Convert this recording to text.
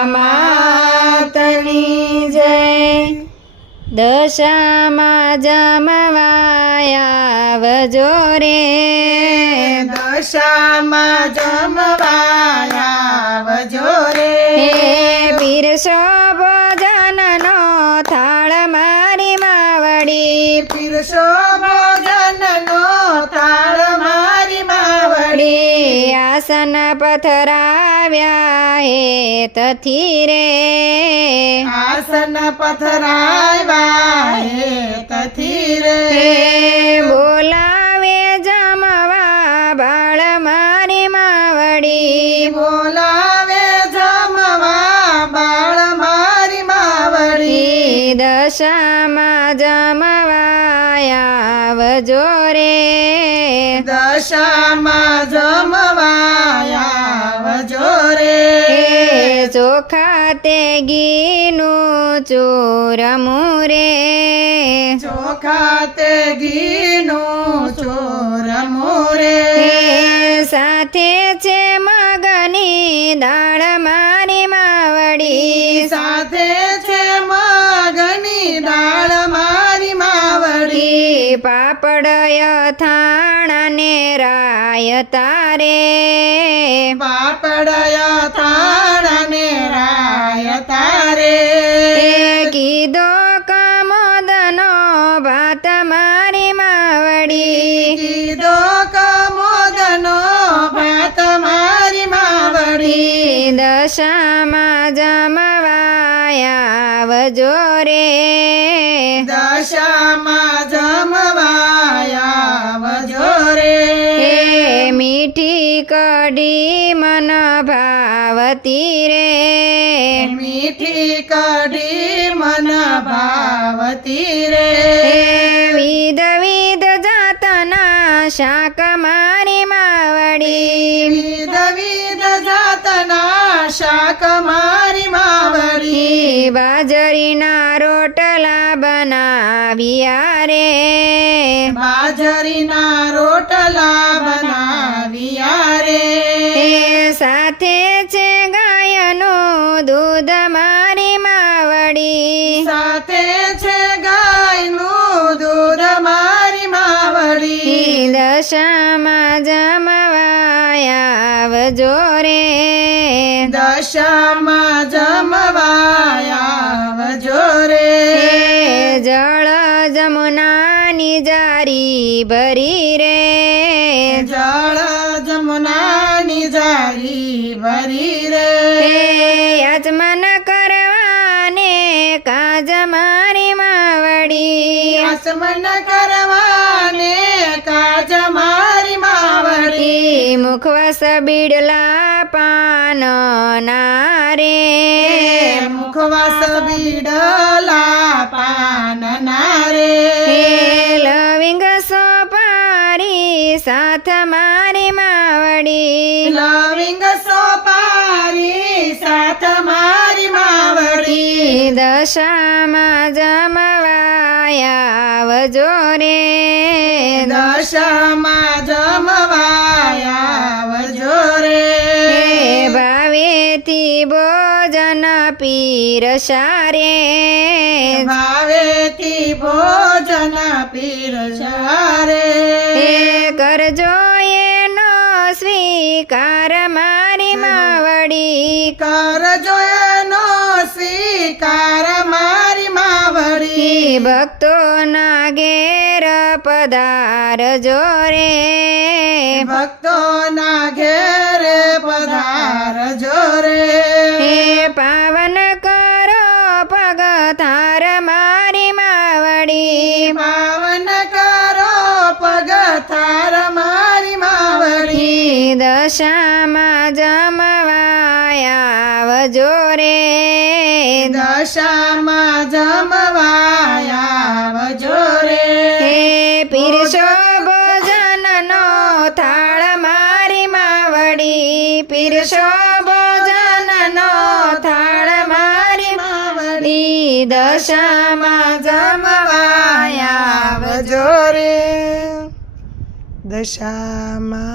દશામાં તની જય દશામાં જમવાયા આવજો રે દશામાં જમવાયા આવજો રે હે પીરસો ભોજનનો થાળ મારી માવડી પીરસો ભોજનનો થાળ મારી માવડી આસન પથરાવ્યા હે તથી રે આસન પથરાવ્યા હે તથી રે બોલાવે જમવા બાળ મારી માવડી બોલાવે જમવા બાળ મારી માવડી દશામાં જમવાયા આવજો રે દશામાં જમવાયા આવજો રે ચોખા તે ઘીનું ચોરમું રે ચોખા તે ઘીનું ચોરમું રે સાથે છે મગની દાળ મારી માવડી સાથે છે મગની દાળ મારી માવડી પાપડ અથાણા ને રાય તારે પાપડ અથાણા ને રાય તારે કીધો કમોદનો ભાત મારી માવડી કીધો કમોદનો ભાત મારી માવડી દશામાં જમવાયા આવજો રે દશામાં જમવાયા આવજો રે મીઠી કઢી મન ભાવતી રે મીઠી કઢી મન ભાવતી રે વિધ વિધ જાતના શાક મારી માવડી વિધ વિધ જાતના શાક મારી માવડી બાજરીના રોટલા બનાવ્યા રે બાજરીના રોટલા બનાવ્યા રે સાથે છે ગાયનું દૂધ મારી માવડી સાથે છે ગાયનું દૂધ મારી માવડી દશામાં જમવાયા આવજો રે દશામાં જમવાયા આવજો રે જળ જમુનાની જારી ભરી રે જળ જમુનાની જારી ભરી રે યજમાન કરવાને કાજ મારી માવડી આસમન કરવાને કાજ મારી માવડી મુખવાસ બીડલા પાન નારે મુખવાસ બીડલા પાન નારે લવિંગ સોપારી સાથ મારી માવડી લવિંગ સોપારી સાથ મારી માવડી દશામાં જમવાયા આવજો રે દશામાં જમવાયા આવજો રે ભાવેથી ભોજન પીરસારે ભાવેથી ભોજન પીરસારે કરજો એનો સ્વીકાર મારી માવડી કરજો એનો સ્વીકાર મારી માવડી ભક્તોના ઘેર પધારજો રે ભક્તોના ઘેરે પધારજો રે પાવન કરો પગ તાર મારી માવડી પાવન કરો પગ થાર મારી માવડી દશામાં જમવાયા આવજો રે દશામાં જમવાયા આવજો રે પીરસો ભોજનનો થાળ મારી માવડી પીરસો ભોજનનો થાળ મારી માવડી દશામાં જમવાયા આવજો રે દશામાં